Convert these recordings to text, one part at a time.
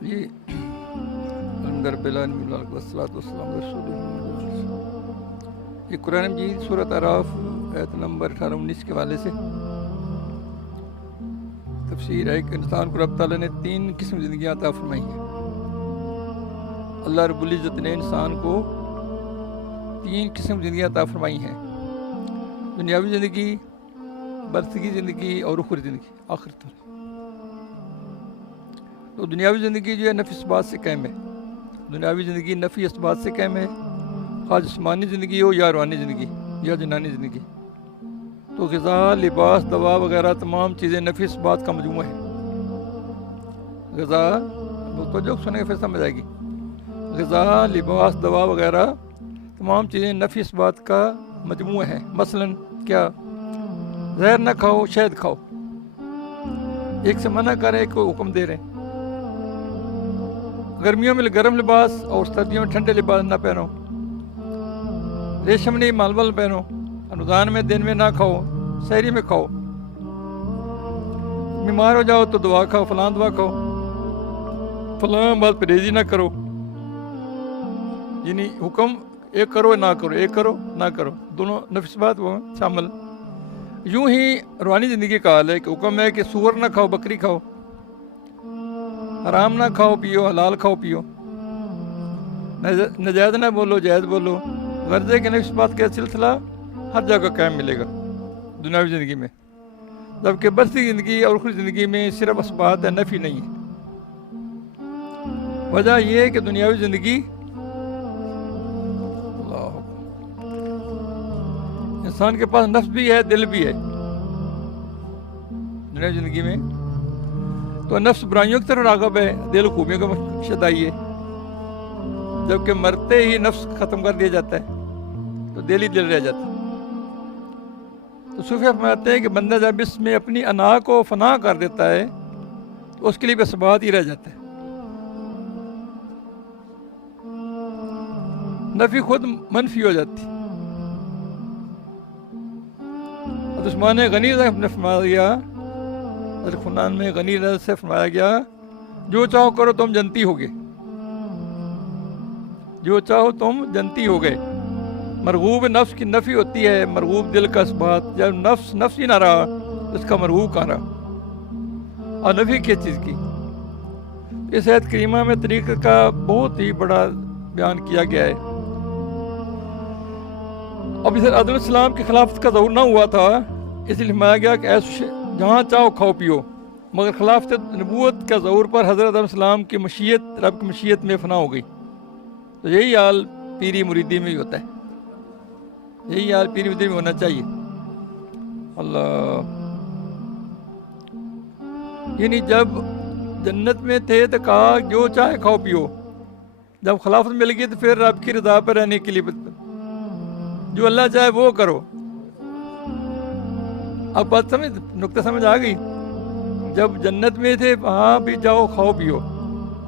یہ اندر بلال والصلاۃ والسلام رسول اللہ۔ یہ قرآن مجید سورۃ اعراف آیت نمبر 18-19 کے حوالے سے تفسیر ہے کہ انسان کو رب تعالیٰ نے 3 قسم زندگیاں عطا فرمائی ہیں۔ اللہ رب العزت نے انسان کو 3 قسم زندگیاں عطا فرمائی ہیں: دنیاوی زندگی، برزخی زندگی اور اخروی زندگی، آخرت والی۔ تو دنیاوی زندگی جو ہے نفی اس بات سے قائم ہے، دنیاوی زندگی نفی اس بات سے قائم ہے، خواہ جسمانی زندگی ہو یا روحانی زندگی یا جنانی زندگی۔ تو غذا، لباس، دوا وغیرہ تمام چیزیں نفی اس بات کا مجموعہ ہے۔ غذا تو جو سنیں گے پھر سمجھ آئے گی۔ غذا، لباس، دوا وغیرہ تمام چیزیں نفی اس بات کا مجموعہ ہے۔ مثلاً کیا؟ زہر نہ کھاؤ، شہد کھاؤ۔ ایک سے منع کر رہے ہیں، کوئی حکم دے رہے ہیں۔ گرمیوں میں گرم لباس اور سردیوں میں ٹھنڈے لباس نہ پہنو۔ ریشم نہیں، مالول پہنو۔ رمضان میں دن میں نہ کھاؤ، سحری میں کھاؤ۔ بیمار ہو جاؤ تو دعا کھاؤ، فلاں دعا کھاؤ، فلاں بات پرہیزی نہ کرو۔ یعنی حکم ایک کرو نہ کرو، ایک کرو نہ کرو، دونوں نفس بات وہ شامل۔ یوں ہی روحانی زندگی کا حال ہے کہ حکم ہے کہ سور نہ کھاؤ، بکری کھاؤ، حرام نہ کھاؤ پیو، حلال کھاؤ پیو، نجائز نہ بولو، جائز بولو۔ غرضے کے نفس بات کا سلسلہ ہر جگہ قائم ملے گا دنیاوی زندگی میں، جبکہ برزخی زندگی اور اخروی زندگی میں صرف اثبات ہے، نفی نہیں ہے۔ وجہ یہ ہے کہ دنیاوی زندگی انسان کے پاس نفس بھی ہے، دل بھی ہے دنیاوی زندگی میں۔ تو نفس برائیوں کی طرف راغب ہے، دل خوبیوں کا شدائی ہے، جبکہ مرتے ہی نفس ختم کر دیا جاتا ہے تو دل ہی دل رہ جاتا ہے۔ تو صوفی فرماتے ہیں کہ بندہ جب اس میں اپنی انا کو فنا کر دیتا ہے تو اس کے لیے بس بات ہی رہ جاتا ہے۔ نفی خود منفی ہو جاتی۔ عثمان غنی نے فرمایا، خنان میں غنی سے فرمایا گیا، جو چاہو کرو تم جنتی ہوگے، جو چاہو تم جنتی ہو گئے۔ مرغوب نفس کی نفی ہوتی ہے، مرغوب دل کا اثبات۔ جب نفس ہی نہ رہا تو اس کا مرغوب کہاں رہا؟ اور نفی کس چیز کی؟ اس آیت کریمہ میں طریقہ کا بہت ہی بڑا بیان کیا گیا ہے۔ اب اس علیہ السلام کی خلافت کا ظہور نہ ہوا تھا، اس لیے فرمایا گیا کہ ایسے جہاں چاہو کھاؤ پیو، مگر خلافت نبوت کا ظہور پر حضرت علیہ السلام کی مشیت رب کی مشیت میں فنا ہو گئی۔ تو یہی حال پیری مریدی میں ہی ہوتا ہے، یہی حال پیری مریدی میں ہونا چاہیے۔ اللہ، یعنی جب جنت میں تھے تو کہا جو چاہے کھاؤ پیو، جب خلافت مل گئی تو پھر رب کی رضا پر رہنے کے لیے جو اللہ چاہے وہ کرو۔ اب بات نقطہ سمجھ آ گئی؟ جب جنت میں تھے وہاں بھی جاؤ کھاؤ پیو،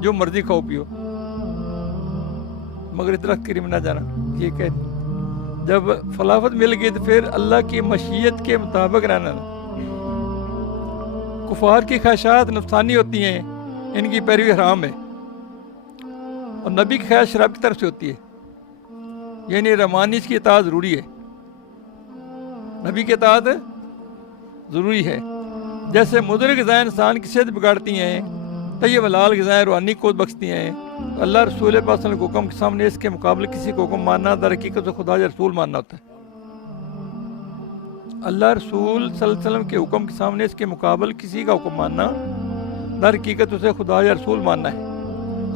جو مرضی کھاؤ پیو، مگر اس درخت کی ریم نہ جانا، یہ کہ جب خلافت مل گئی تو پھر اللہ کی مشیت کے مطابق رہنا۔ کفار کی خواہشات نفسانی ہوتی ہیں، ان کی پیروی حرام ہے، اور نبی کی خواہش رب کی طرف سے ہوتی ہے، یعنی رحمانی اس کی اطاعت ضروری ہے، نبی کی اطاعت ضروری ہے۔ جیسے مضر غذائیں انسان کی صحت بگاڑتی ہیں، طیب حلال غذائیں روحانی قوت بخشتی ہیں، تو اللہ رسول پاک صلی اللہ علیہ وسلم کے حکم کے سامنے اس کے مقابلے کسی کو حکم ماننا در حقیقت سے خدا یا رسول ماننا ہوتا ہے۔ اللہ رسول صلی اللہ علیہ وسلم کے حکم کے سامنے اس کے مقابل کسی کا حکم ماننا در حقیقت اسے خدا یا رسول ماننا ہے۔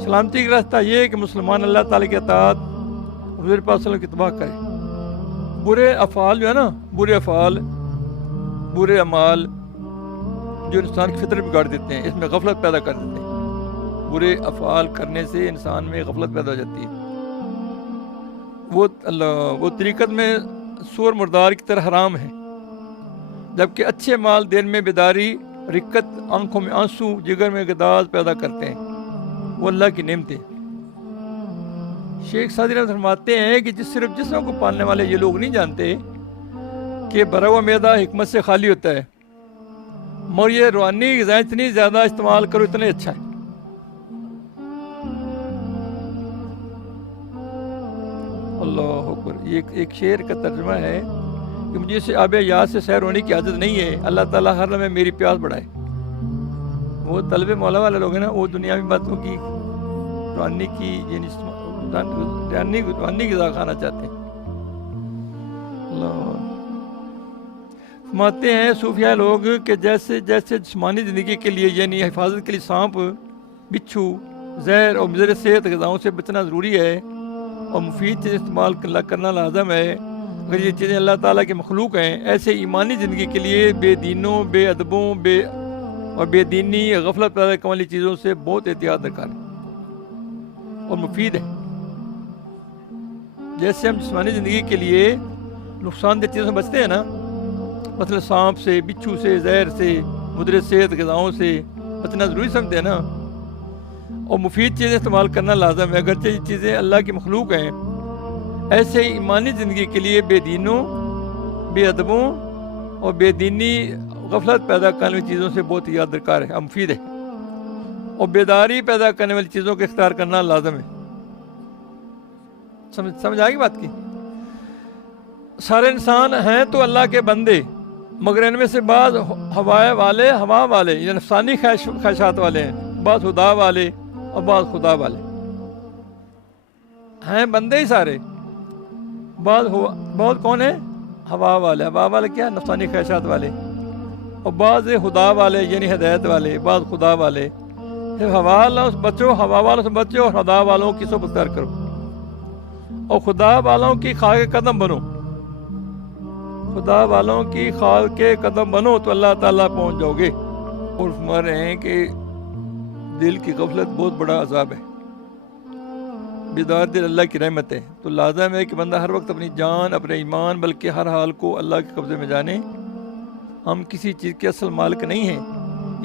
سلامتی کا راستہ یہ ہے کہ مسلمان اللہ تعالیٰ کی اطاعت، حضور پاک صلی اللہ علیہ وسلم کی اتباع کرے۔ برے افعال جو ہے نا، برے افعال، برے اعمال جو انسان کی فطرت بگاڑ دیتے ہیں، اس میں غفلت پیدا کر دیتے ہیں۔ برے افعال کرنے سے انسان میں غفلت پیدا ہو جاتی ہے۔ وہ طریقت میں سور مردار کی طرح حرام ہے، جبکہ اچھے مال دین میں بیداری، رقت، آنکھوں میں آنسو، جگر میں گداز پیدا کرتے ہیں، وہ اللہ کی نعمتیں۔ شیخ سعدی رحمۃ اللہ فرماتے ہیں کہ صرف جسموں کو پالنے والے یہ لوگ نہیں جانتے کہ بھرا ہوا معدہ حکمت سے خالی ہوتا ہے، مگر یہ روحانی غذائیں اتنی زیادہ استعمال کرو اتنا اچھا ہے۔ یہ ایک شعر کا ترجمہ ہے کہ مجھے سے آب حیات سے سیر ہونے کی عادت نہیں ہے، اللہ تعالیٰ ہر لمحے میری پیاس بڑھائے۔ وہ طلب مولا والے لوگ ہیں نا، وہ دنیاوی باتوں کی روحانی کی یعنی روحانی غذا کھانا چاہتے ہیں۔ فرماتے ہیں صوفیہ لوگ کہ جیسے جسمانی زندگی کے لیے یعنی حفاظت کے لیے سانپ، بچھو، زہر اور مضر صحت غذاؤں سے بچنا ضروری ہے اور مفید چیزیں استعمال کرنا لازم ہے، اگر یہ چیزیں اللہ تعالیٰ کے مخلوق ہیں، ایسے ایمانی زندگی کے لیے بے دینوں، بے ادبوں، اور بے دینی غفلت پیدا کرنے والی چیزوں سے بہت احتیاط درکار ہے اور مفید ہے۔ جیسے ہم جسمانی زندگی کے لیے نقصان دہ چیزوں سے بچتے ہیں نا، مثلا سانپ سے، بچھو سے، زہر سے، مضر صحت غذاؤں سے بچنا ضروری سمجھتے ہیں نا، اور مفید چیزیں استعمال کرنا لازم ہے، اگرچہ یہ چیزیں اللہ کی مخلوق ہیں، ایسے ایمانی زندگی کے لیے بے دینوں، بے ادبوں اور بے دینی غفلت پیدا کرنے والی چیزوں سے بہت یاد درکار ہے، مفید ہے، اور بیداری پیدا کرنے والی چیزوں کا اختیار کرنا لازم ہے۔ سمجھ آئے گی بات کی؟ سارے انسان ہیں تو اللہ کے بندے، مگر ان میں سے بعض ہوا والے یا نفسانی خواہشات والے ہیں، بعض خدا والے اور بعض خدا والے ہیں، بندے ہی سارے۔ بعض کون ہیں؟ ہوا والے کیا؟ نفسانی خواہشات والے، اور بعض خدا والے یعنی ہدایت والے، بعض خدا والے۔ ہوا والوں سے بچو اور خدا والوں کی صحبت اختیار کرو، اور خدا والوں کی خواہ قدم بنو، خدا والوں کی خواہ کے قدم بنو تو اللہ تعالیٰ پہنچ جاؤ گے۔ اور فرما رہے ہیں کہ دل کی غفلت بہت بڑا عذاب ہے، بیدار دل اللہ کی رحمت ہے، تو لازم ہے کہ بندہ ہر وقت اپنی جان، اپنے ایمان، بلکہ ہر حال کو اللہ کے قبضے میں جانے۔ ہم کسی چیز کے اصل مالک نہیں ہیں،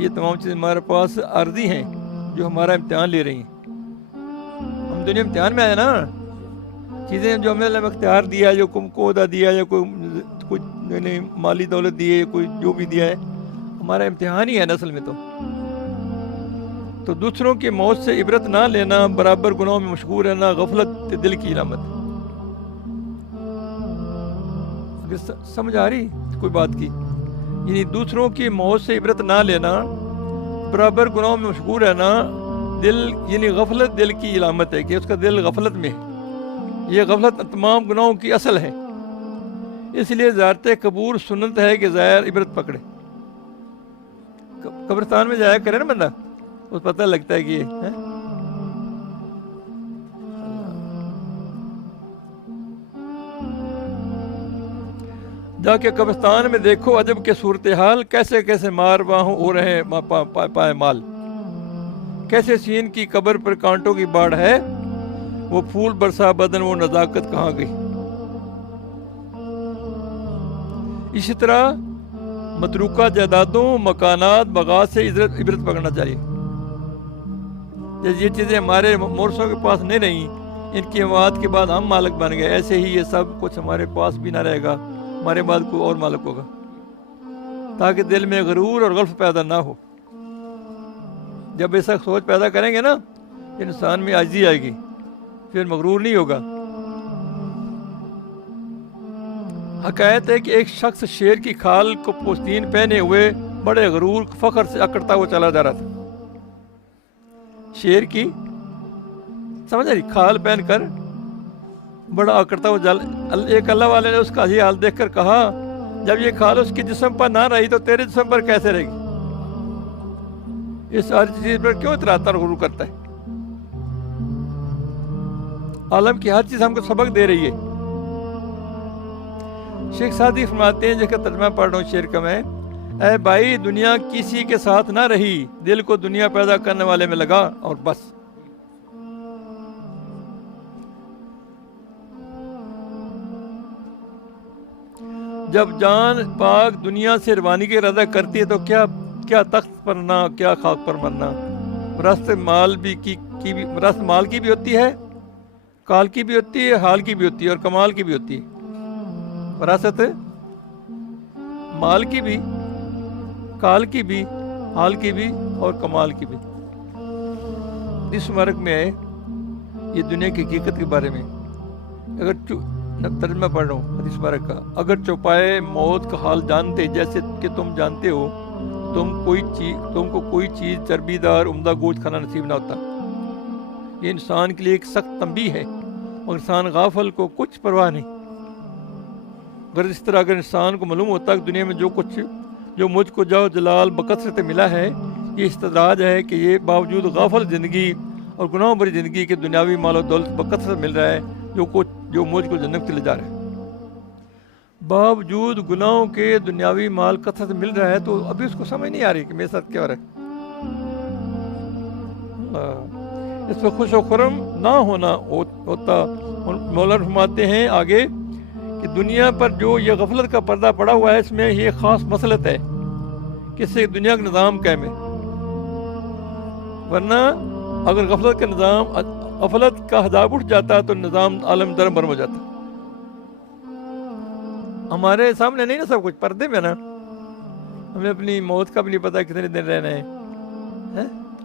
یہ تمام چیزیں ہمارے پاس عارضی ہیں جو ہمارا امتحان لے رہی ہیں۔ ہم دنیا امتحان میں آئے نا، چیزیں جو ہمیں اللہ نے اختیار دیا، جو کو عہدہ دیا، یا کوئی مالی دولت دی ہے، کوئی جو بھی دیا ہے، ہمارا امتحان ہی ہے اصل میں۔ تو دوسروں کی موت سے عبرت نہ لینا، برابر گناہوں میں مشغول رہنا غفلت دل کی علامت ہے۔ اگر سمجھ آ رہی کوئی بات کی؟ یعنی دوسروں کی موت سے عبرت نہ لینا، برابر گناہوں میں مشغول رہنا، دل یعنی غفلت دل کی علامت ہے کہ اس کا دل غفلت میں ہے۔ یہ غفلت تمام گناہوں کی اصل ہے، اس لیے زیارت قبور سنت ہے کہ زائر عبرت پکڑے۔ قبرستان میں جایا کرے نا بندہ، اس پتہ لگتا ہے کہ یہ ہے۔ جا کے قبرستان میں دیکھو عجب کے صورتحال، کیسے کیسے مار باہوں ہو رہے ہیں پائے مال، کیسے سین کی قبر پر کانٹوں کی باڑ ہے، وہ پھول برسا بدن وہ نزاکت کہاں گئی۔ اسی طرح متروکہ جائیدادوں، مکانات، باغات سے عبرت پکڑنا چاہیے۔ یہ چیزیں ہمارے مورثوں کے پاس نہیں رہیں، ان کی موت کے بعد ہم مالک بن گئے، ایسے ہی یہ سب کچھ ہمارے پاس بھی نہ رہے گا، ہمارے بعد کوئی اور مالک ہوگا، تاکہ دل میں غرور اور غلط پیدا نہ ہو۔ جب ایسا سوچ پیدا کریں گے نا، انسان میں عاجزی آئے گی، پھر مغرور نہیں ہوگا۔ حکایت ہے کہ ایک شخص شیر کی کھال کو پوستین پہنے ہوئے بڑے غرور فخر سے اکڑتا ہوا چلا جا رہا تھا۔ شیر کی سمجھ رہی کھال پہن کر بڑا اکڑتا ہوا ایک اللہ والے نے اس کا یہ حال دیکھ کر کہا، جب یہ کھال اس کے جسم پر نہ رہی تو تیرے جسم پر کیسے رہے گی؟ اس ساری چیز پر کیوں اتراتا اور غرور کرتا ہے؟ عالم کی ہر چیز ہم کو سبق دے رہی ہے۔ شیخ سعدی فرماتے ہیں، جس کا ترجمہ پڑھ رہا ہوں شعر کا میں، اے بھائی دنیا کسی کے ساتھ نہ رہی، دل کو دنیا پیدا کرنے والے میں لگا اور بس۔ جب جان پاک دنیا سے روانی کی ارادہ کرتی ہے تو کیا تخت پر نہ، کیا خاک پر مرنا۔ وراثت مال کی بھی ہوتی ہے، کال کی بھی ہوتی ہے، حال کی بھی ہوتی ہے اور کمال کی بھی ہوتی ہے۔ وراثت مال کی بھی، کال کی بھی، حال کی بھی اور کمال کی بھی۔ اس مرک میں ہے یہ دنیا کی حقیقت کے بارے میں۔ اگر ترجمہ پڑھ رہا ہوں حدیث مبارک کا، اگر چوپائے موت کا حال جانتے جیسے کہ تم جانتے ہو، تم کو کوئی چیز چربی دار عمدہ گوشت کھانا نصیب نہ ہوتا۔ یہ انسان کے لیے ایک سخت تنبیہ ہے، اور انسان غافل کو کچھ پرواہ نہیں۔ غرض اس طرح اگر انسان کو معلوم ہوتا کہ دنیا میں جو مجھ کو جاؤ جلال بکثرت ملا ہے، یہ استدراج ہے کہ یہ باوجود غافل زندگی اور گناہوں بھری زندگی کے دنیاوی مال و دولت بکثرت مل رہا ہے جو مجھ کو جنت کے لے جا رہا ہے۔ باوجود گناہوں کے دنیاوی مال کثرت مل رہا ہے، تو ابھی اس کو سمجھ نہیں آ رہی کہ میرے ساتھ کیا ہو رہا ہے۔ اس پہ خوش و خرم نہ ہونا ہوتا۔ مولانا فرماتے ہیں آگے کہ دنیا پر جو یہ غفلت کا پردہ پڑا ہوا ہے، اس میں یہ خاص مسلط ہے کہ اس سے دنیا کا نظام قائم ہے، ورنہ اگر غفلت کا حجاب اٹھ جاتا تو نظام عالم درم برم ہو جاتا۔ ہمارے سامنے نہیں نا سب کچھ، پردے میں نا، ہمیں اپنی موت کا بھی نہیں پتا کتنے دن رہنا ہے،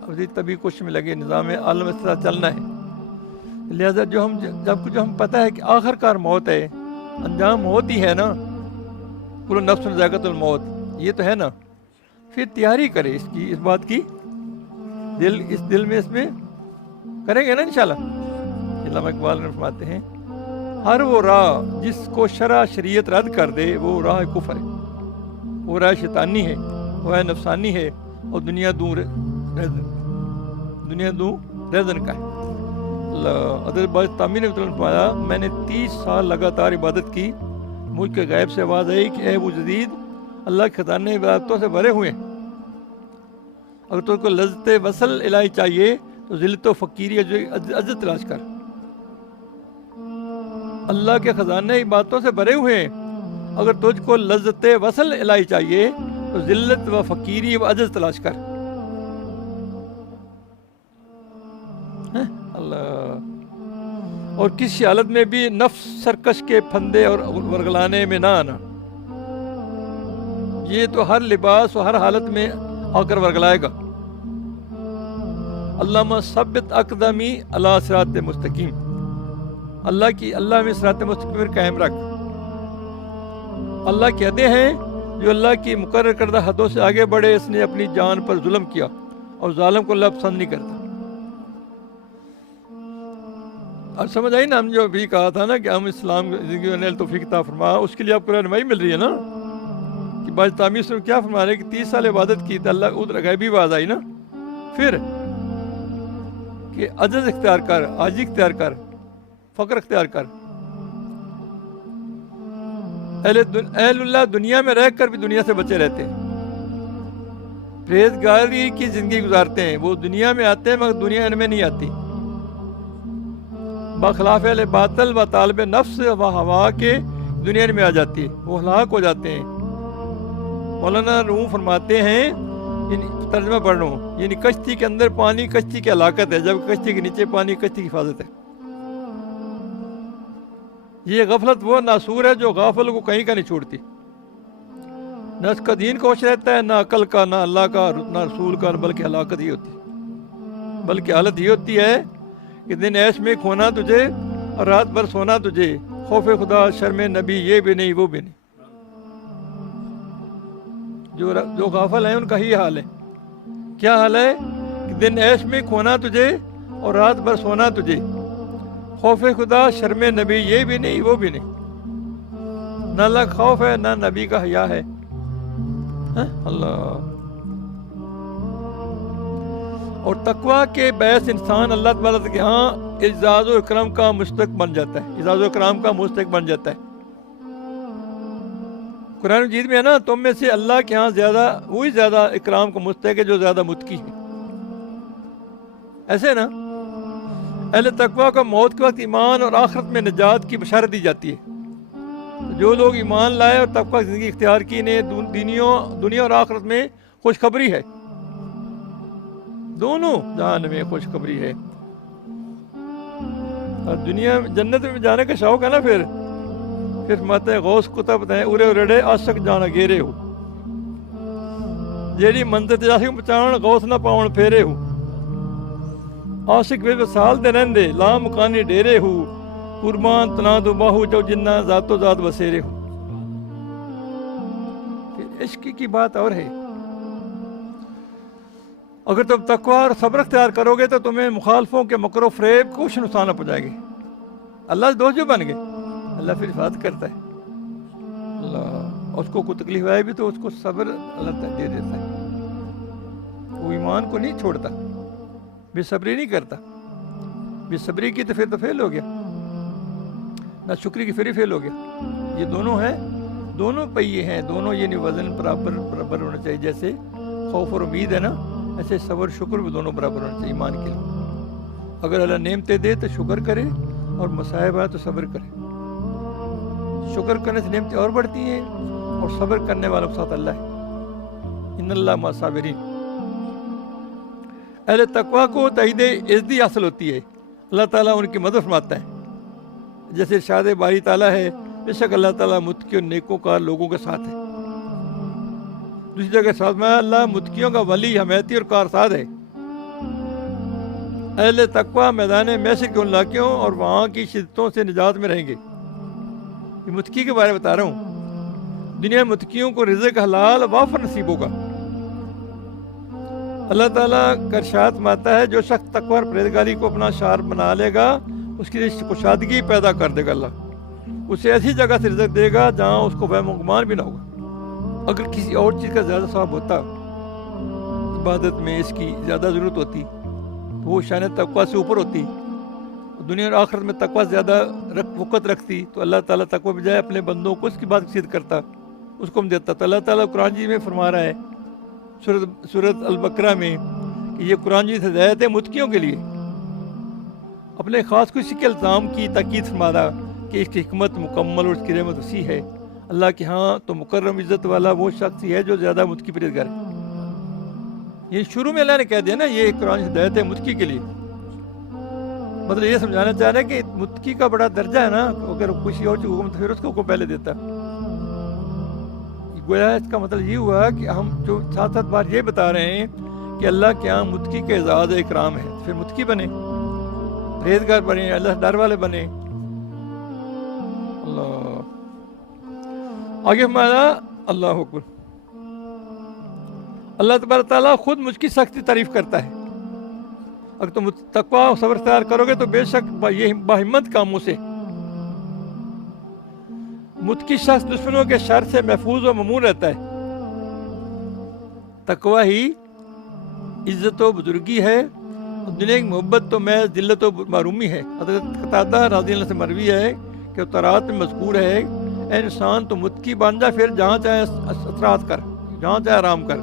ابھی تبھی کوشش میں لگے نظام عالم اس طرح چلنا ہے۔ لہذا جو ہم پتہ ہے کہ آخر کار موت ہے، انجام موت ہی ہے نا، کل نفس ذائقۃ الموت، یہ تو ہے نا، پھر تیاری کرے اس بات کی، دل میں اس میں کریں گے نا انشاءاللہ۔ علامہ اقبال نے فرماتے ہیں ہر وہ راہ جس کو شریعت رد کر دے وہ راہ کفر ہے، وہ راہ شیطانی ہے، وہ راہ نفسانی ہے، اور دنیا دوں ریزن کا ہے۔ حضرت باز تعمیر نے فرمایا میں نے 30 سال لگاتار عبادت کی، مجھ کے غیب سے آواز آئی کہ اے ابو جدید، اللہ کے خزانے عبادتوں سے بھرے ہوئے ہیں، اگر تو کو لذت وصل الہی چاہیے تو ذلت و فقیری عزت تلاش کر۔ اللہ کے خزانے عبادتوں سے بھرے ہوئے ہیں، اگر تجھ کو لذت وصل الہی چاہیے تو ذلت و فقیری و عجز تلاش کر۔ اللہ، اور کسی حالت میں بھی نفس سرکش کے پھندے اور ورگلانے میں نہ آنا، یہ تو ہر لباس و ہر حالت میں آ کر ورگلائے گا۔ علامہ ثبت اقدامی علی صراط مستقیم، اللہ میں صراط مستقیم پر قائم رکھ۔ اللہ کی حدیں ہیں، جو اللہ کی مقرر کردہ حدوں سے آگے بڑھے اس نے اپنی جان پر ظلم کیا، اور ظالم کو اللہ پسند نہیں کرتا۔ اب سمجھ آئی نا، ہم جو ابھی کہا تھا نا کہ ہم اسلام زندگی میں توفیق عطا فرما، اس کے لیے آپ کو رہنمائی مل رہی ہے نا، کہ باج تعمیر سے کیا فرما رہے کہ 30 سال عبادت کی تو اللہ ادھر غیبی آواز آئی نا، پھر کہ عجز اختیار کر، عاجزی اختیار کر، فقر اختیار کر۔ اہل اللہ دنیا میں رہ کر بھی دنیا سے بچے رہتے ہیں، پرہیزگاری کی زندگی گزارتے ہیں، وہ دنیا میں آتے ہیں مگر دنیا ان میں نہیں آتی، بخلاف اہل باطل و طالب نفس و ہوا کے دنیا میں آ جاتی ہے، وہ ہلاک ہو جاتے ہیں۔ مولانا روم فرماتے ہیں، ترجمہ پڑھ رہا ہوں، یعنی کشتی کے اندر پانی کشتی کی ہلاکت ہے، جب کشتی کے نیچے پانی کشتی کی حفاظت ہے۔ یہ غفلت وہ ناسور ہے جو غافل کو کہیں کا نہیں چھوڑتی، نہ اس کا دین کوش رہتا ہے، نہ عقل کا، نہ اللہ کا، نہ رسول کا، بلکہ ہلاکت ہی ہوتی ہے، بلکہ حالت یہ ہوتی ہے کہ دن عیش میں کھونا تجھے اور رات بھر سونا تجھے، خوف خدا شرم نبی یہ بھی نہیں وہ بھی نہیں۔ جو غافل ہیں ان کا ہی حال ہے، کیا حال ہے کہ دن عیش میں کھونا تجھے اور رات بھر سونا تجھے، خوف خدا شرم نبی یہ بھی نہیں وہ بھی نہیں، نہ اللہ کا خوف ہے نہ نبی کا حیا ہے۔ اللہ، اور تقوی کے باعث انسان اللہ تعالیٰ کے ہاں اعزاز و اکرام کا مستحق بن جاتا ہے، اعزاز و اکرام کا مستحق بن جاتا ہے۔ قرآن مجید میں ہے نا، تم میں سے اللہ کے ہاں وہی زیادہ اکرام کا مستحق ہے جو زیادہ متقی ہے، ایسے نا اہل تقوی کا موت کے وقت ایمان اور آخرت میں نجات کی بشارت دی جاتی ہے۔ جو لوگ ایمان لائے اور تقوی کی زندگی اختیار کی، انہیں دنیا اور آخرت میں خوشخبری ہے، دونوں جہان میں خوشخبری ہے۔ اور دنیا جنت میں جانے کا شوق ہے نا، پھر فرماتے ہیں غوث کتب بتائیں ارے رڑے عاشق جانا گیرے ہو، جیڑی منزل تے عاشق پہچان غوث نہ پاون پھیرے ہو، عاشق بے وصال دے رہندے لا مکانی ڈیرے ہو، قربان تنا دو باہو جو جنہ ذات و ذات بسیرے ہو. عشق کی بات اور ہے. اگر تم تقوی اور صبر اختیار کرو گے تو تمہیں مخالفوں کے مکر و فریب کو کچھ نقصان نہ پہنچائے گے. اللہ سے دوست جو بن گئے, اللہ پھر حفاظت کرتا ہے. اللہ اس کو کوئی تکلیف آئے بھی تو اس کو صبر اللہ دے دیتا ہے. وہ ایمان کو نہیں چھوڑتا, بے صبری نہیں کرتا. بے صبری کی تو پھر تو فیل ہو گیا, نہ شکری کی پھر ہی فیل ہو گیا. یہ دونوں ہیں, دونوں پہیے ہیں, دونوں یہ وزن برابر ہونا چاہیے. جیسے خوف اور امید ہے نا, ایسے صبر شکر بھی دونوں برابر ہونا چاہیے ایمان کے لیے. اگر اللہ نعمتیں دے تو شکر کرے, اور مصائب آئے تو صبر کرے. شکر کرنے سے نعمتیں اور بڑھتی ہیں, اور صبر کرنے والوں کے ساتھ اللہ ہے. ان اللہ مع الصابرین. اہل تقویٰ کو تائید عزتی حاصل ہوتی ہے, اللہ تعالیٰ ان کی مدد فرماتا ہے. جیسے ارشاد باری تعالیٰ ہے, بے شک اللہ تعالیٰ متقی اور نیکوکار لوگوں کے ساتھ ہے. دوسری جگہ ساتھ میں اللہ متقیوں کا ولی, حمایتی اور کارساز ہے. اہل تقویٰ میدان محشر کے ان علاقوں اور وہاں کی شدتوں سے نجات میں رہیں گے. یہ متقی کے بارے میں بتا رہا ہوں. دنیا میں متقیوں کو رزق حلال وافر نصیب ہوگا. اللہ تعالیٰ کا ارشاد فرماتا ہے, جو شخص تقویٰ اور پرہیزگاری کو اپنا شعار بنا لے گا اس کی کشادگی پیدا کر دے گا. اللہ اسے ایسی جگہ سے رزق دے گا جہاں اس کو وہم و گمان بھی نہ ہوگا. اگر کسی اور چیز کا زیادہ ثواب ہوتا, عبادت میں اس کی زیادہ ضرورت ہوتی, تو وہ شان تقویٰ سے اوپر ہوتی. دنیا اور آخرت میں تقویٰ زیادہ وقت رکھتی تو اللہ تعالیٰ تقویٰ بجائے اپنے بندوں کو اس کی بات قصید کرتا, اس کو ہم دیتا. تو اللہ تعالیٰ قرآن جی میں فرما رہا ہے سورۃ البقرہ میں کہ یہ قرآن جی سے ہدایت ہے متقیوں کے لیے. اپنے خاص کسی کے الزام کی تاکید فرما رہا کہ اس کی حکمت مکمل اور اس کی رحمت وسیع ہے. اللہ کے ہاں تو مکرم عزت والا وہ شخص ہی ہے جو زیادہ متقی پرہیزگار ہے. یہ شروع میں اللہ نے کہہ دیا نا, یہ قرآن سے ہدایت ہے متقی کے لیے. مطلب یہ سمجھانا چاہ رہے ہیں کہ متقی کا بڑا درجہ ہے نا, اگر کسی اور چیز حکم تو پھر اس کو پہلے دیتا. گویا اس کا مطلب یہ ہوا کہ ہم جو ساتھ ساتھ بات یہ بتا رہے ہیں کہ اللہ کے یہاں متقی کا اعزاز اکرام ہے. پھر متقی بنے, پرہیزگار بنے, اللہ ڈر والے بنے. اللہ آگے ہمارا اللہ اکبر. اللہ تبارک تعالیٰ خود مجھ کی سختی تعریف کرتا ہے. اگر تم تقویٰ و صبر اختیار کرو گے تو بے شک یہ باہمت کاموں سے متقی شخص دشمنوں کے شر سے محفوظ و مامون رہتا ہے. تقویٰ ہی عزت و بزرگی ہے, اور دنیا کی محبت تو میں ذلت و معرومی ہے. حضرت قتادہ رضی اللہ سے مروی ہے کہ تورات میں مذکور ہے, اے انسان تو متقی بن جا, پھر جہاں چاہے اثرات کر, جہاں چاہے آرام کر.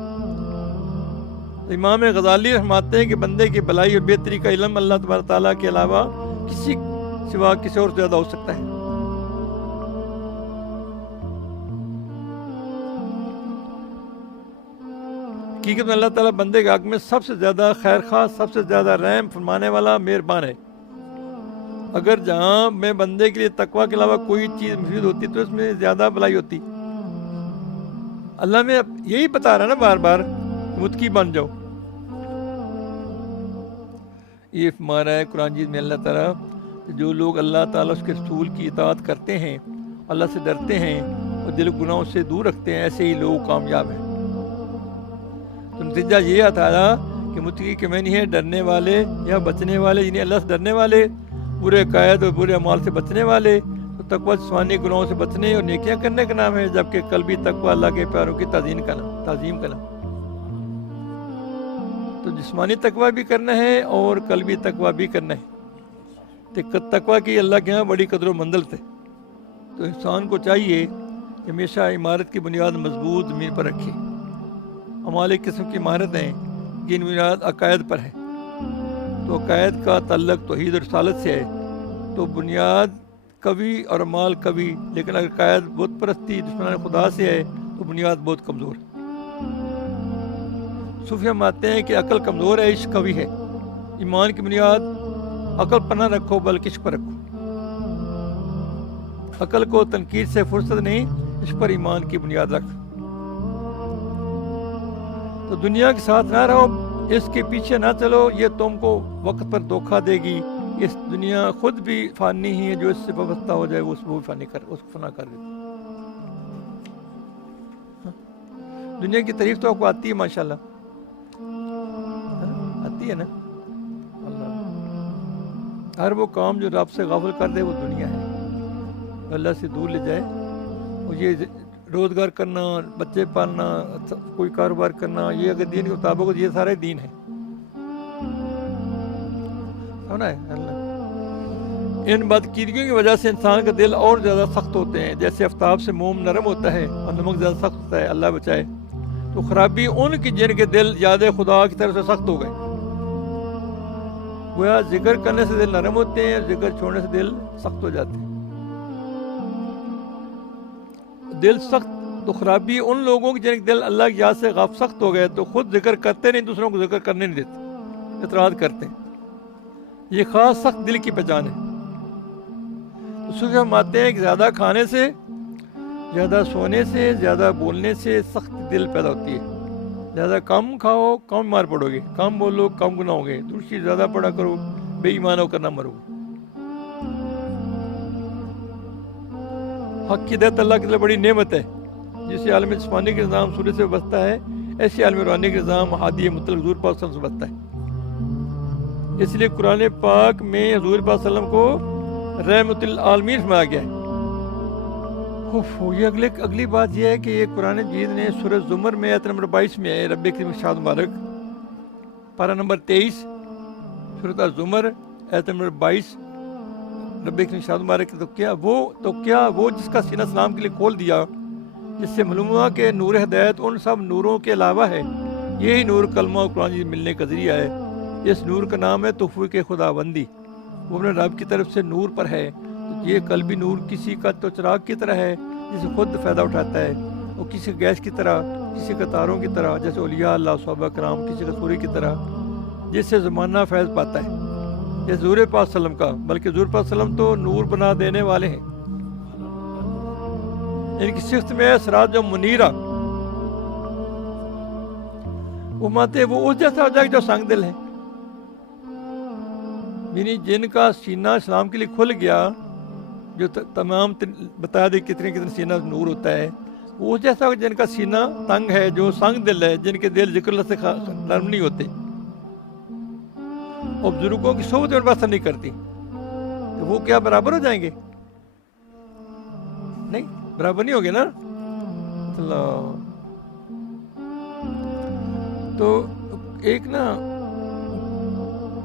امام غزالی فرماتے ہیں کہ بندے کی بھلائی اور بہتری کا علم اللہ تبارک تعالیٰ کے علاوہ کسی سوا کسی اور زیادہ ہو سکتا ہے. حقیقت میں اللہ تعالیٰ بندے کے حق میں سب سے زیادہ خیر خواہ, سب سے زیادہ رحم فرمانے والا, مہربان ہے. اگر جہاں میں بندے کے لیے تقویٰ کے علاوہ کوئی چیز مفید ہوتی تو اس میں زیادہ بھلائی ہوتی. اللہ میں یہی بتا رہا نا بار بار, متقی بن جاؤ. یہ ہمارا ہے قرآن جیت میں اللہ تعالیٰ, جو لوگ اللہ تعالیٰ اس کے رسول کی اطاعت کرتے ہیں, اللہ سے ڈرتے ہیں اور دل گناہوں سے دور رکھتے ہیں, ایسے ہی لوگ کامیاب ہیں. تو نتیجہ یہ تھا کہ متقی کے معنی ہے ڈرنے والے یا بچنے والے, یعنی اللہ سے ڈرنے والے, برے عقائد اور برے اعمال سے بچنے والے. تو تقویٰ جسمانی گناہوں سے بچنے اور نیکیاں کرنے کا نام ہے, جبکہ قلبی تقویٰ اللہ کے پیاروں کی تعظیم کا نام. تو جسمانی تقویٰ بھی کرنا ہے اور قلبی تقویٰ بھی کرنا ہے. تقویٰ کی اللہ کے یہاں بڑی قدر و منزلت ہے. تو انسان کو چاہیے کہ ہمیشہ عمارت کی بنیاد مضبوط زمین پر رکھے. ہمارے قسم کی عمارتیں جن بنیاد عقائد پر ہے, تو عقائد کا تعلق توحید اور رسالت سے ہے, تو بنیاد قوی اور اعمال قوی. لیکن اگر عقائد بت پرستی دشمنان خدا سے ہے تو بنیاد بہت کمزور ہے. صوفیہ مانتے ہیں کہ عقل کمزور ہے, عشق قوی ہے. ایمان کی بنیاد عقل پر نہ رکھو بلکہ عشق پر رکھو. عقل کو تنقید سے فرصت نہیں, عشق پر ایمان کی بنیاد رکھ. تو دنیا کے ساتھ نہ رہو, اس کے پیچھے نہ چلو, یہ تم کو وقت پر دھوکہ دے گی, اس دنیا خود بھی فانی ہی ہے، جو اس سے وابستہ ہو جائے وہ اس کو بھی فانی کر، اس کو فنا کر دیتی. دنیا کی تعریف تو آپ کو آتی ہے ماشاءاللہ، آتی ہے نا. اللہ ہر وہ کام جو رب سے غافل کر دے وہ دنیا ہے، اللہ سے دور لے جائے. اور یہ روزگار کرنا، بچے پالنا، کوئی کاروبار کرنا، یہ اگر دین کے مطابق ہو، یہ سارے دین ہے. سنا ہے اللہ. ان بدقیدگیوں کی وجہ سے انسان کا دل اور زیادہ سخت ہوتے ہیں، جیسے آفتاب سے موم نرم ہوتا ہے اور نمک زیادہ سخت ہوتا ہے. اللہ بچائے. تو خرابی ان کی جن کے دل یاد خدا کی طرف سے سخت ہو گئے. گویا ذکر کرنے سے دل نرم ہوتے ہیں، ذکر چھوڑنے سے دل سخت ہو جاتے ہیں. دل سخت تو خرابی ان لوگوں کی جن کے دل اللہ کی یاد سے سخت ہو گئے تو خود ذکر کرتے نہیں، دوسروں کو ذکر کرنے نہیں دیتے، اعتراض کرتے ہیں. یہ خاص سخت دل کی پہچان ہے. صوفی فرماتے ہیں کہ زیادہ کھانے سے، زیادہ سونے سے، زیادہ بولنے سے سخت دل پیدا ہوتی ہے. زیادہ کم کھاؤ کم بیمار پڑو گے، کم بولو کم گناہ ہوگے، دوسری زیادہ پڑھا کرو بے ایمان ہو کر نہ مرو. حق کی ہدایت اللہ کے لیے بڑی نعمت ہے. جسے عالم جسمانی کے نظام سورج سے بستا ہے، ایسے عالم روحانی کے نظام ہادی مطلق حضور پاک صلی اللہ علیہ وسلم سے بستا ہے. اس لیے قرآن پاک میں حضور پاک صلی اللہ علیہ وسلم کو رحمت للعالمین فرمایا گیا ہے. یہ اگلی بات یہ ہے کہ یہ قرآن مجید نے سورہ زمر میں آیت نمبر 22 میں ہے. رب کریم ارشاد مبارک پارہ نمبر 23 سورۃ الزمر آیت نمبر 22. رب کریم ارشاد مبارک تو کیا وہ جس کا سینہ اسلام کے لیے کھول دیا، جس سے معلوم ہوا کہ نور ہدایت ان سب نوروں کے علاوہ ہے. یہی نور کلمہ اور قرآن مجید ملنے کا ذریعہ ہے. اس نور کا نام ہے توفیق خداوندی. وہ اپنے رب کی طرف سے نور پر ہے. یہ قلبی نور کسی کا تو چراغ کی طرح ہے جسے خود فائدہ اٹھاتا ہے، اور کسی گیس کی طرح، کسی کا تاروں کی طرح، جیسے اولیاء اللہ صحابہ کرام، کسی کا سوری کی طرح، جس سے زمانہ فیض پاتا ہے. یہ حضور پاک صلی اللہ علیہ وسلم کا، بلکہ حضور پاک صلی اللہ علیہ وسلم تو نور بنا دینے والے ہیں. ان کی صفت میں ہے سراج و منیرہ. وہ ماتے وہ اس جیسا ہو جائے جو سنگ دل ہے، یعنی جن کا سینہ اسلام کے لیے کھل گیا، جو تمام بتا دے کتنے سینہ نور ہوتا ہے، وہ جیسا جن کا سینہ تنگ ہے، جو سنگ دل ہے، جن کے دل ذکر اللہ سے نرم نہیں ہوتے اور بزرگوں کی صحبت ان پر اثر نہیں کرتی. تو وہ کیا برابر ہو جائیں گے؟ نہیں، برابر نہیں ہوگے نا. اللہ. تو ایک نا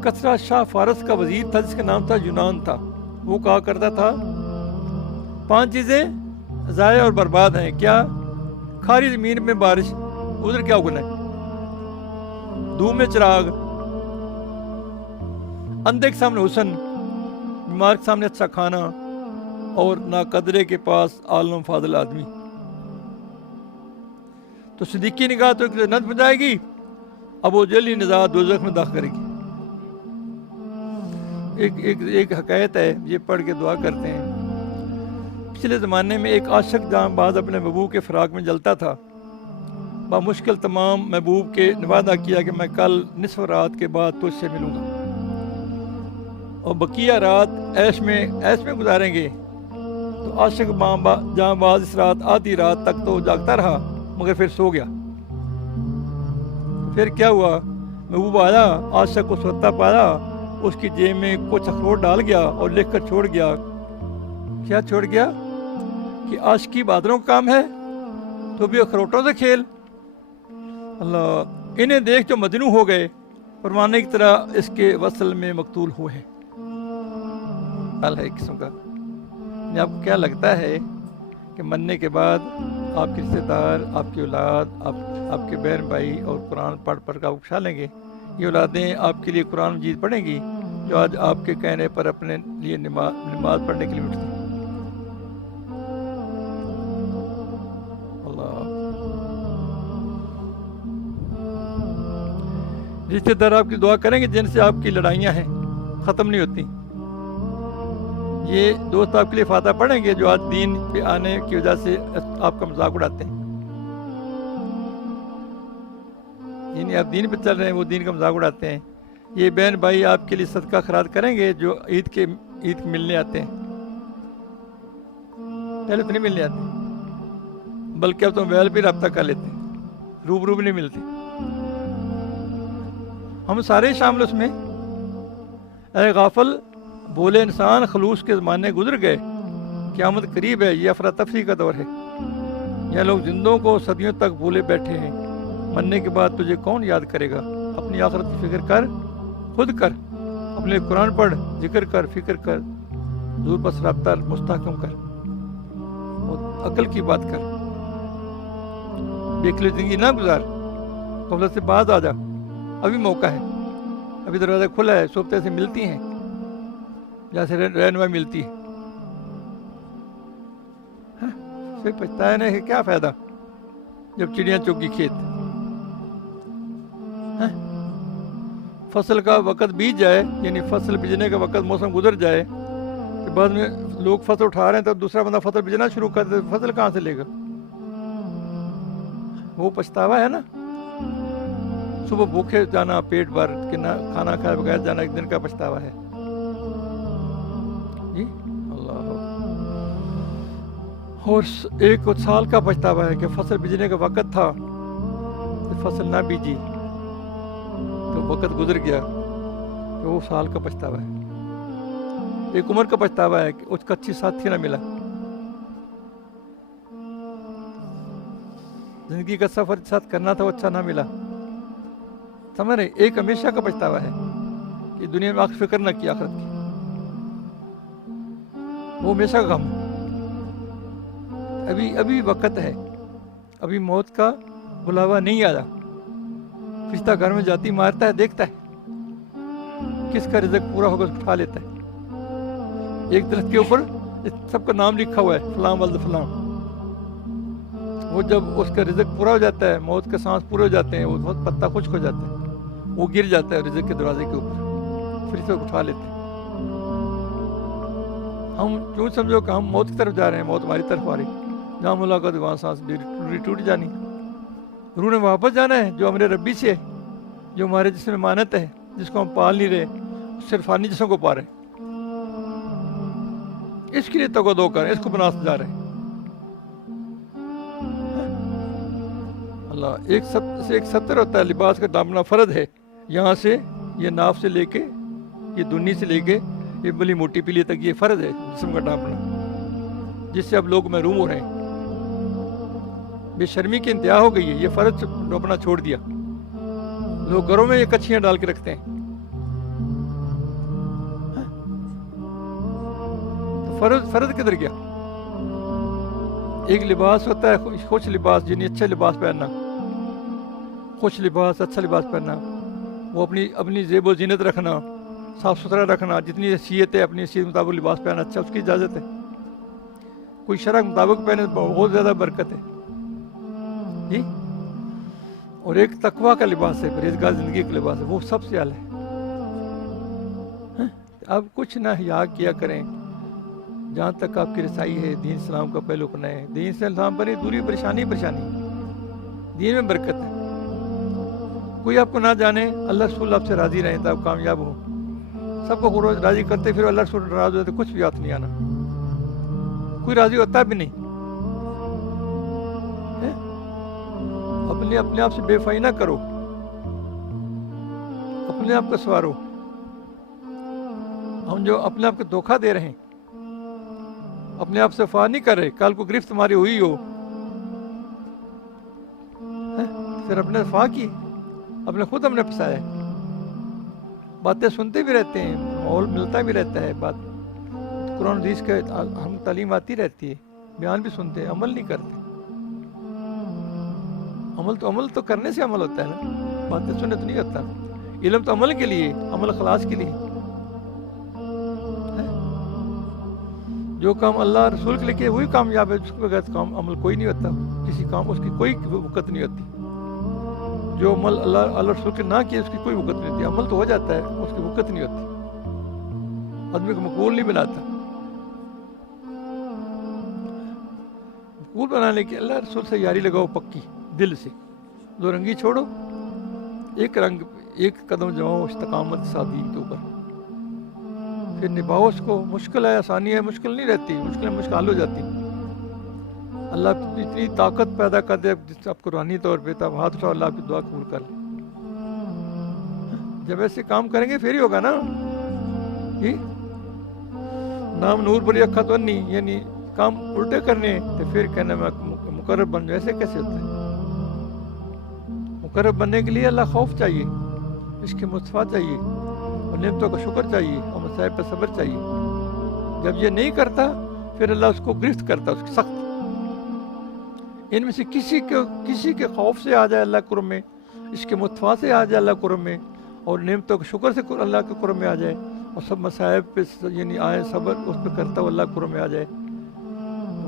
کسرا شاہ فارس کا وزیر تھا جس کا نام تھا یونان تھا. وہ کہا کرتا تھا 5 چیزیں ضائع اور برباد ہیں. کیا؟ کھاری زمین میں بارش، ادھر کیا اگنا ہے؟ دھوپ میں چراغ، اندھے کے سامنے حسن، بیمار کے سامنے اچھا کھانا، اور ناقدرے کے پاس عالم فاضل آدمی. تو صدیقی نگاہ تو جنت میں جائے گی، ابو جہل نزاع دوزخ میں داخل کرے گی. ایک حکایت ہے، یہ پڑھ کے دعا کرتے ہیں. پچھلے زمانے میں ایک عاشق جہاں بعض اپنے محبوب کے فراق میں جلتا تھا. بامشکل تمام محبوب کے وعدہ کیا کہ میں کل نصف رات کے بعد تجھ سے ملوں گا اور بقیہ رات عیش میں گزاریں گے. تو عاشق جہاں بعض اس رات آدھی رات تک تو جاگتا رہا، مگر پھر سو گیا. پھر کیا ہوا؟ محبوب آیا، عاشق کو سوتا پایا، اس کی جیب میں کچھ اخروٹ ڈال گیا اور لکھ کر چھوڑ گیا. کیا چھوڑ گیا؟ کہ عاشقی بادروں کا کام ہے تو بھی اخروٹوں سے کھیل. اللہ. انہیں دیکھ جو مجنوں ہو گئے، پروانے کی طرح اس کے وصل میں مقتول ہوئے ہیں. حال ہے ایک قسم کا. آپ کو کیا لگتا ہے کہ مرنے کے بعد آپ کے رشتے دار، آپ کی اولاد، آپ کے بہن بھائی اور قرآن پڑھ کر آپ اکسا لیں گے؟ یہ اولادیں آپ کے لیے قرآن مجید پڑھیں گی جو آج آپ کے کہنے پر اپنے لیے نماز پڑھنے کے لیے اٹھتی. اللہ. رشتے دار آپ کی دعا کریں گے جن سے آپ کی لڑائیاں ہیں، ختم نہیں ہوتی. یہ دوست آپ کے لیے فاتحہ پڑھیں گے جو آج دین پہ آنے کی وجہ سے آپ کا مذاق اڑاتے ہیں. یعنی آپ دین پہ چل رہے ہیں، وہ دین کا مذاق اڑاتے ہیں. یہ بہن بھائی آپ کے لیے صدقہ خیرات کریں گے جو عید ملنے آتے ہیں. پہلے تو نہیں ملنے آتے، بلکہ اب تو موبائل پہ رابطہ کر لیتے ہیں، روبرو بھی نہیں ملتے. ہم سارے شامل اس میں. اے غافل بولے انسان، خلوص کے زمانے گزر گئے، قیامت قریب ہے، یہ افراتفری کا دور ہے. یہ لوگ زندوں کو صدیوں تک بھولے بیٹھے ہیں، مرنے کے بعد تجھے کون یاد کرے گا؟ اپنی آخرت کی فکر کر، خود کر، اپنے قرآن پڑھ، ذکر کر، فکر کر، حضور بس رابطہ مستحکم کر، اور عقل کی بات کر. بیکلی زندگی نہ گزار، غفلت سے باز آ جا، ابھی موقع ہے، ابھی دروازہ کھلا ہے. صبح سے ملتی ہیں جیسے رہنمائی ملتی ہے. پھر پچھتانے کہ کیا فائدہ جب چڑیاں چوکی کھیت. فصل کا وقت بیت جائے، یعنی فصل بجنے کا وقت، موسم گزر جائے، تو بعد میں لوگ فصل اٹھا رہے ہیں تو دوسرا بندہ فصل بجنا شروع کر دے، فصل کہاں سے لے گا؟ وہ پچھتاوا ہے نا. صبح بھوکے جانا پیٹ بھر کہ نہ کھانا کھائے بغیر جانا ایک دن کا پچھتاوا ہے. جی اللہ. اور ایک سال کا پچھتاوا ہے کہ فصل بجنے کا وقت تھا، فصل نہ بیجی تو وقت گزر گیا، تو وہ سال کا پچھتاوا ہے. ایک عمر کا پچھتاوا ہے کہ اس کا اچھی ساتھی نہ ملا. زندگی کا سفر ساتھ کرنا تھا وہ اچھا نہ ملا. سمجھ رہے؟ ایک ہمیشہ کا پچھتاوا ہے کہ دنیا میں آخر فکر نہ کی آخرت کی، وہ ہمیشہ کا غم ہے. ابھی وقت ہے، ابھی موت کا بلاوا نہیں آیا. فرشتہ گھر میں جاتی مارتا ہے، دیکھتا ہے کس کا رزق پورا ہوگا اٹھا لیتا ہے. ایک درخت کے اوپر سب کا نام لکھا ہوا ہے، فلاں ولد فلاں. وہ جب اس کا رزق پورا ہو جاتا ہے، موت کے سانس پورے ہو جاتے ہیں، وہ بہت پتا خشک ہو جاتا ہے، وہ گر جاتا ہے رزق کے دروازے کے اوپر، فرشتے اٹھا لیتے ہیں. ہم کیوں سمجھو کہ ہم موت کی طرف جا رہے ہیں، موت ہماری طرف آ رہی ہے. جہاں ملاقات وہاں سانس ٹوٹ جانی. روح نے واپس جانا ہے جو ہمارے ربی سے ہے، جو ہمارے جسم میں مانت ہے، جس کو ہم پال نہیں رہے، صرف فانی جسم کو پا رہے ہیں. اس کے لیے تگو کر اس کو بنا جا رہے ہیں. اللہ ایک ستر ہوتا ہے، لباس کا ڈانپنا فرض ہے. یہاں سے یہ ناف سے لے کے، یہ دنی سے لے کے یہ بلی موٹی پیلی تک یہ فرض ہے جسم کا ڈانپنا، جس سے اب لوگ محروم ہو رہے ہیں. بے شرمی کی انتہا ہو گئی ہے. یہ فرض ڈانپنا چھوڑ دیا. لوگ گھروں میں یہ کچھیاں ڈال کے رکھتے ہیں. فرض کدھر گیا؟ ایک لباس ہوتا ہے خوش لباس، یعنی اچھا لباس پہننا، خوش لباس، اچھا لباس پہننا، وہ اپنی زیب و زینت رکھنا، صاف ستھرا رکھنا. جتنی حیثیت ہے اپنی حیثیت مطابق لباس پہننا اچھا، اس کی اجازت ہے. کوئی شرع کے مطابق پہنے بہت زیادہ برکت ہے جی. اور ایک تقویٰ کا لباس ہے، پرہیزگار زندگی کا لباس ہے، وہ سب سے اعلیٰ ہے. اب کچھ نہ حیا کیا کریں جہاں تک آپ کی رسائی ہے. دین اسلام کا پہلو اپنائیں. دین سے اسلام پر دوری پریشانی دین میں برکت ہے. کوئی آپ کو نہ جانے، اللہ رسول آپ سے راضی رہیں تو آپ کامیاب ہوں. سب کو روز راضی کرتے پھر اللہ رسول ناراض ہوتے کچھ بھی ہاتھ نہیں آنا. کوئی راضی ہوتا بھی نہیں. اپنے آپ سے بے وفائی نہ کرو، اپنے آپ کو سوارو. ہم جو اپنے آپ کو دھوکہ دے رہے ہیں، اپنے آپ سے وفا نہیں کر رہے، کل کو گرفت تمہاری ہوئی ہو پھر اپنے وفا کی، اپنے خود ہم نے پھنسایا. باتیں سنتے بھی رہتے ہیں، ماحول ملتا بھی رہتا ہے، بات قرآن حدیث کے ہم تعلیم آتی رہتی ہے، بیان بھی سنتے ہیں، عمل نہیں کرتے. عمل تو کرنے سے عمل ہوتا ہے نا، باتیں سننے تو نہیں ہوتا. علم تو عمل کے لیے، عمل خلاص کے لیے. جو کام اللہ رسول کے لیے کیا وہی کامیاب ہے، جس کے بغیر کام عمل کوئی نہیں ہوتا. کسی کام اس کی کوئی وقت نہیں ہوتی. جو عمل اللہ رسول کے نہ کیا اس کی کوئی وقت نہیں ہوتی. عمل تو ہو جاتا ہے، اس کی وقت نہیں ہوتی. آدمی کو مقبول نہیں بناتا. مقبول بنانے کے اللہ رسول سے یاری لگاؤ پکی دل سے. دو رنگی چھوڑو، ایک رنگ ایک قدم جماؤ استقامت کے ساتھ دین کے اوپر، پھر نبھاؤ اس کو. مشکل ہے، آسانی ہے، مشکل نہیں رہتی، مشکل حل ہو جاتی. اللہ اتنی طاقت پیدا کر دے جس آپ کو روحانی طور پہ تب ہاتھ اٹھاؤ، اللہ آپ کی دعا قبول کر لے. جب ایسے کام کریں گے پھر ہی ہوگا نا. جی نام نور بری اکھا تو نہیں، یعنی کام الٹے کرنے تو پھر کہنا میں مقرب بن جاؤں، ایسے کیسے ہوتا ہے؟ مقرب بننے کے لیے اللہ خوف چاہیے، عشق مصطفیٰ چاہیے، اور نعمتوں کا شکر چاہیے، اور مصائب پر صبر چاہیے. جب یہ نہیں کرتا پھر اللہ اس کو گرفت کرتا، اس کی سخت. ان میں سے کسی کے خوف سے آ جائے اللہ قرب میں، عشق مصطفیٰ سے آ جائے اللہ قرب میں، اور نعمتوں کے شکر سے اللہ کے قرب میں آ جائے، اور سب مصائب پہ یعنی آئے صبر اس پہ کرتا ہو اللہ قرب میں آ جائے.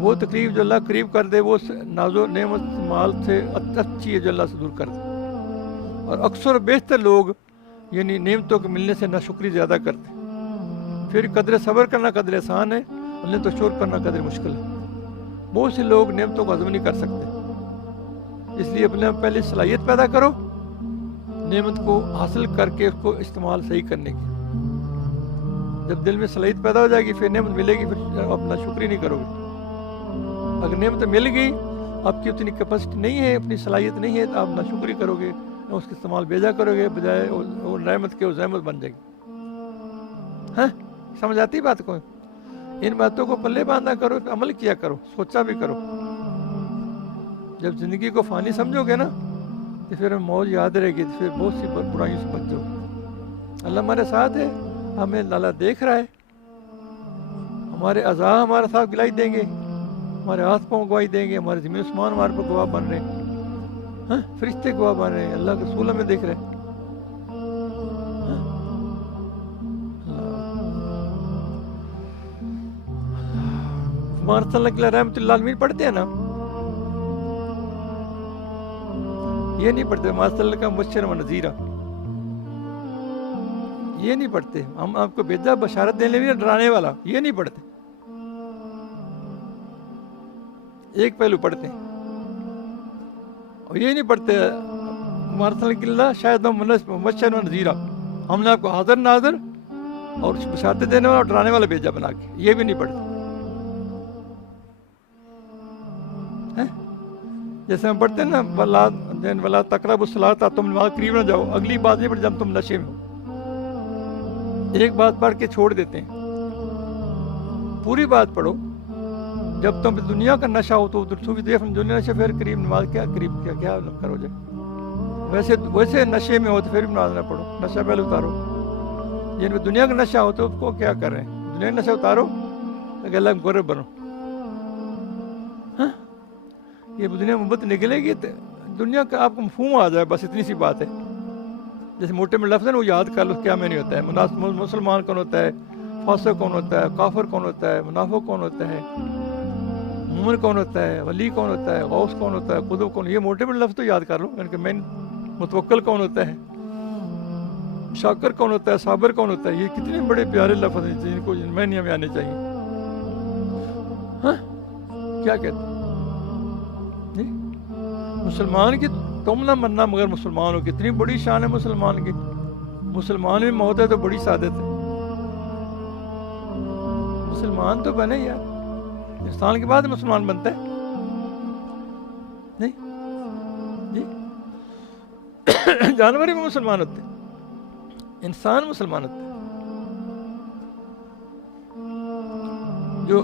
وہ تکلیف جو اللہ قریب کر دے وہ ناز و نعمت مال سے اچھی ہے جو اللہ سے دور کر دے. اور اکثر و بیشتر لوگ یعنی نعمتوں کے ملنے سے ناشکری زیادہ کرتے. پھر قدر صبر کرنا قدر آسان ہے، اور نعمتوں شکر کرنا قدر مشکل ہے. بہت سے لوگ نعمتوں کو ہضم نہیں کر سکتے. اس لیے اپنے پہلے صلاحیت پیدا کرو نعمت کو حاصل کر کے اس کو استعمال صحیح کرنے کی. جب دل میں صلاحیت پیدا ہو جائے گی پھر نعمت ملے گی، پھر اپنا شکر ہی نہیں کرو گے. اگر نعمت مل گئی، آپ کی اتنی کیپیسٹی نہیں ہے، اپنی صلاحیت نہیں ہے، تو آپ ناشکری کرو گے، اس کے استعمال بیجا کرو گے، بجائے وہ نعمت کے وہ زحمت بن جائے گی. ہاں سمجھ آتی بات کو؟ ان باتوں کو پلے باندھا کرو، عمل کیا کرو، سوچا بھی کرو. جب زندگی کو فانی سمجھو گے نا تو پھر موت یاد رہے گی، تو پھر بہت سی برائیوں سے بچ جاؤ. اللہ ہمارے ساتھ ہے، ہمیں اللہ دیکھ رہا ہے. ہمارے اعضاء ہمارے ساتھ گواہی دیں گے، ہمارے ہاتھ پاؤں گواہی دیں گے، ہمارے زمین عثمان ہمارے پر گواہ بن رہے ہیں. ہاں فرشتے گواہ بن رہے ہیں، اللہ کے رسول ہمیں دیکھ رہے ہیں. صلی اللہ رحمۃ اللہ علیہ پڑھتے ہیں نا، یہ نہیں پڑھتے ماشاء کا مبشر و نذیرہ، یہ نہیں پڑھتے. ہم آپ کو بھیجا بشارت دینے بھی ڈرانے والا، یہ نہیں پڑھتے. ایک پہلو پڑھتے ہیں اور یہ نہیں پڑھتے مارسل شاید مبشر و نذیرہ، ہم نے آپ کو حاضر ناظر اور بشارت دینے والا اور ڈرانے والا بھیجا بنا کے، یہ بھی نہیں پڑھتے. جیسے ہم پڑھتے ہیں نا ولا تقربوا الصلاۃ، تم نماز قریب نہ جاؤ. اگلی بات نہیں پڑھتے جب تم نشے میں ہو. ایک بات پڑھ کے چھوڑ دیتے ہیں، پوری بات پڑھو. جب تم دنیا کا نشہ ہو تو دنیا نشہ، پھر قریب نماز کیا قریب کیا کرو جائے. ویسے نشے میں ہو تو پھر بھی نماز نہ پڑھو، نشہ پہلے اتارو. یعنی دنیا کا نشہ ہو تو اس کو کیا کر رہے ہیں، دنیا کا نشہ اتارو کہ اللہ مقرب بنو. یہ دنیا محبت نکلے گی تو دنیا کا آپ کو مفہوم آ جائے، بس اتنی سی بات ہے. جیسے موٹے میں لفظ ہے وہ یاد کر لو کیا میں نہیں ہوتا ہے. مسلمان کون ہوتا ہے، فاسق کون ہوتا ہے، کافر کون ہوتا ہے، منافق کون ہوتا ہے، مومن کون ہوتا ہے، ولی کون ہوتا ہے، غوث کون ہوتا ہے، قطب کون. یہ موٹے میں لفظ تو یاد کر لو. یعنی کہ میں متوکل کون ہوتا ہے، شاکر کون ہوتا ہے، صابر کون ہوتا ہے. یہ کتنے بڑے پیارے لفظ ہیں جن کو میں نہیں ہمیں آنے چاہیے. ہاں کیا کہتے ہیں مسلمان کی تم نہ مرنا مگر مسلمانوں کی. اتنی بڑی شان ہے مسلمان کی. مسلمان بھی موت ہے تو بڑی سعادت ہے. مسلمان تو بنے یار، انسان کے بعد مسلمان بنتا ہے نہیں جی. جانور بھی مسلمان ہوتے ہیں، انسان مسلمان ہوتے ہیں. جو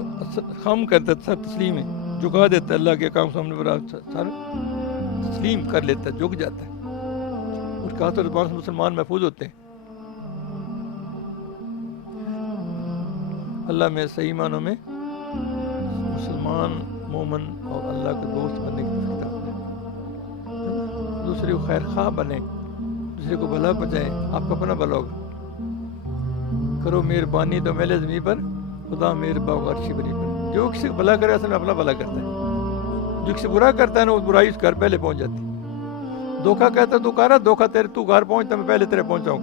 خم کرتا ہے تسلیم ہے، جھکا دیتا ہے اللہ کے کام سامنے برا سارا تسلیم کر لیتا ہے، جھک جاتا ہے. اور کہا تو زبان سے مسلمان محفوظ ہوتے ہیں. اللہ میں صحیح معنوں میں مسلمان مومن اور اللہ کے دوست بننے کی توفیق عطا فرمائے. دوسرے کو خیر خواہ بنے، دوسرے کو بھلا پہنچائیں، آپ کا اپنا بھلا ہوگا. کرو مہربانی تو میلے زمین پر خدا مہربان عرشی بری پر. جو کسی کو بھلا کرے اصل میں اپنا بھلا کرتا ہے. جو کسی برا کرتا ہے نا وہ برائی اس گھر پہلے پہنچ جاتی. دھوکہ کہتا تو کہہ رہا دھوکہ تیرے تو گھر پہنچتا میں پہلے تیرے پہنچاؤں.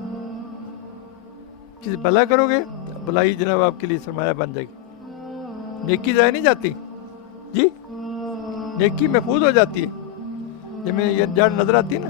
کسی بھلا کرو گے بھلائی جناب آپ کے لیے سرمایہ بن جائے گی. نیکی ضائع نہیں جاتی جی، نیکی محفوظ ہو جاتی ہے. جب میں یہ جڑ نظر آتی ہے نا